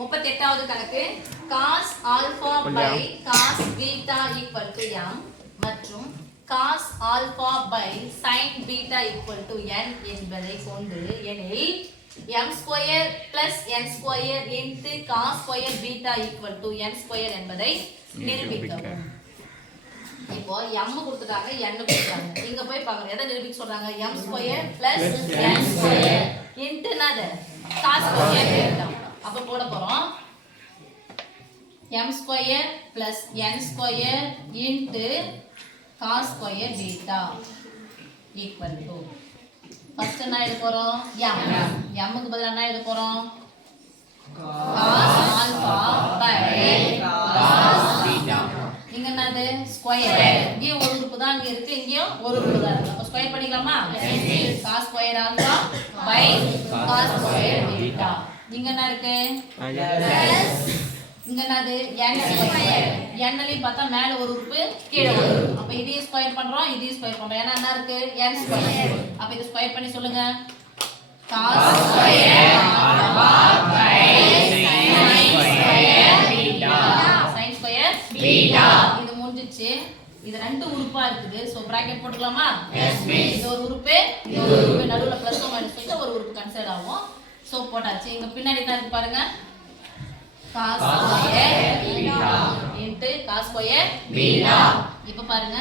முப்பத்தெட்டாவது கணக்கு. Cos alpha by cos beta equal to M மற்றும் cos alpha by sin beta equal to N என்பதை கொண்டு எனில் M square plus N square into cos square beta equal to N square என்பதை நிரூபிக்கவும். இப்போ m கொடுத்துட்டாங்க n கொடுத்துட்டாங்க. இங்க போய் பாக்குறோம் எதை நிரூபிக்க சொல்றாங்க? m square plus n square into என்னது? காஸ் ஸ்கொயர் பீட்டா அப்ப போட போறோம். M square plus n square into cos square beta equal to first என்ன எழுத போறோம்? M. M க்கு பதிலா என்ன எழுத போறோம்? காஸ் ஆல்பா பை காஸ் இங்க என்னது? ஸ்கொயர் இங்கேயும் ஒரு உறுப்பு தான் இங்க இருக்கு. இங்கேயும் ஒரு உறுப்பு தான் இருக்கு. அப்ப ஸ்கொயர் பண்ணிக்கலாமா? Cos square alpha by cos square beta இங்க என்ன இருக்கு? இங்க என்னது? n ஸ்கொயர் n லயும் பார்த்தா மேல ஒரு உறுப்பு கீழே ஒரு அப்ப இதையும் ஸ்கொயர் பண்றோம் இதையும் ஸ்கொயர் பண்றோம். ஏன்னா என்ன இருக்கு? N ஸ்கொயர் அப்ப இது ஸ்கொயர் பண்ணி சொல்லுங்க. Cos square alpha by sin square beta இது முடிஞ்சிச்சு. இது ரெண்டு உறுப்பா இருக்குது. சோ பிராக்கெட் போட்டுக்கலாமா? இது ஒரு உறுப்பு இது ஒரு உறுப்பு. நடுவுல பிளஸ் மைனஸ் ஒரு உறுப்பு கன்சிடர் ஆகும். சோ போட்டாச்சு. இங்க பின்னாடி என்ன இருக்கு பாருங்க cos square beta into cos square beta இப்போ பாருங்க.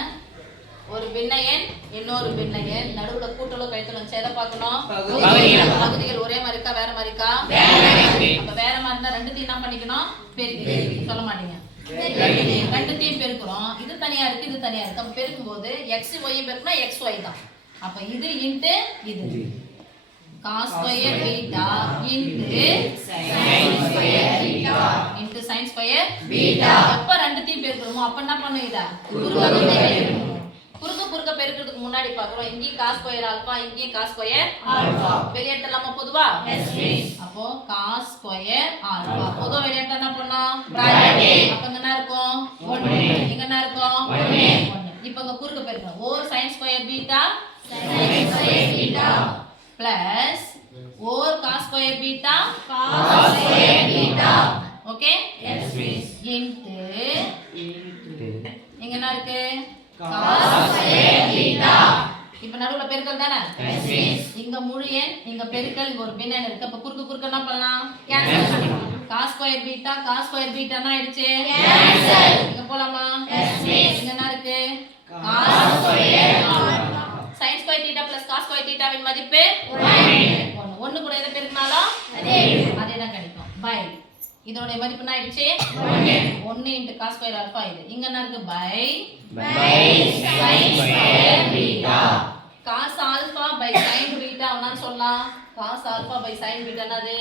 ஒரு பின்ன எண் இன்னொரு பின்ன எண் நடுவுல கூட்டலோ கழித்தலோ எதை பார்க்கணும். பகுதிகள். ஒரே மாதிரி இருக்கா வேற மாதிரி. இருக்கா அப்ப வேற மாதிரி இருந்தா ரெண்டுத்தையும் என்ன பண்ணிக்கணும். பெருக்கி. சொல்ல மாட்டீங்க. ரெண்டுத்தையும் பெருக்குறோம். இது தனியா இருக்கு இது தனியா இருக்கு. அப்ப பெருக்கும் போது எக்ஸ் ஒய் பெருக்குனா எக்ஸ் ஒய் தான். அப்ப இது இன்ட்டு இது. Square beta into sin square beta into sin square beta எப்ப ரெண்டுத்தையும் பெருக்குறோமோ அப்ப என்ன பண்ணும் இத குறுக்க குறுக்க பெருக்கிறதுக்கு முன்னாடி பாக்குறோம் இங்கேயும் ஸ்கொயர் ஆல்பா இங்கேயும் காஸ் ஸ்கொயர் ஆல்பா வெளியே எடுத்துலாமா பொதுவா? அப்போ காஸ் ஸ்கொயர் ஆல்பா பொதுவா வெளியே எடுத்தா என்ன பண்ணோம்? அப்ப இங்க என்ன இருக்கும்? இங்க என்ன இருக்கும்? ஒண்ணு. இப்போ இங்க குறுக்க பெருக்கணும் ஓர் sin square beta sin plus ஓர் cos square beta cos square beta okay into இங்க என்ன இருக்கு? காஸ் ஸ்கொயர் பீட்டா இப்போ நடுவுல பெருக்கல் தானே? இங்க முழு எண் இங்க பெருக்கல் இங்க ஒரு பின்னணி இருக்கு. அப்ப குறுக்கு குறுக்க என்ன பண்ணலாம் cancel cos square beta cos square beta என்ன ஆயிடுச்சு? கேன்சல் இங்க போலாமா? ஸ்கொயர் தீட்டாவின் மதிப்பு 1 1 கூட எதை பெருக்கினாலும் அதே தான் கிடைக்கும். பை. இதோட மதிப்பு என்ன ஆயிடுச்சு? 1 இன்டு காஸ் ஸ்கொயர் ஆல்பா இது. இங்க என்ன இருக்கு? By. Cos alpha by sin beta என்னன்னு சொல்லலாம். Cos alpha by sin beta என்னது?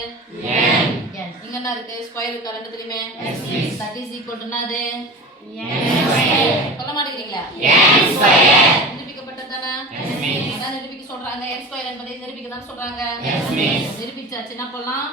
இங்க என்ன இருக்கு? ஸ்கொயர் இருக்கா ரெண்டுத்துலயுமே தட் இஸ் ஈக்குவல் என்னது? சொல்ல மாட்டேங்கிறீங்களா? அதான் நிரூபிக்க சொல்றாங்க. N ஸ்கொயர் என்பதை நிரூபிக்க தான் சொல்றாங்க நிரூபிச்சாச்சு. என்ன பண்ணலாம்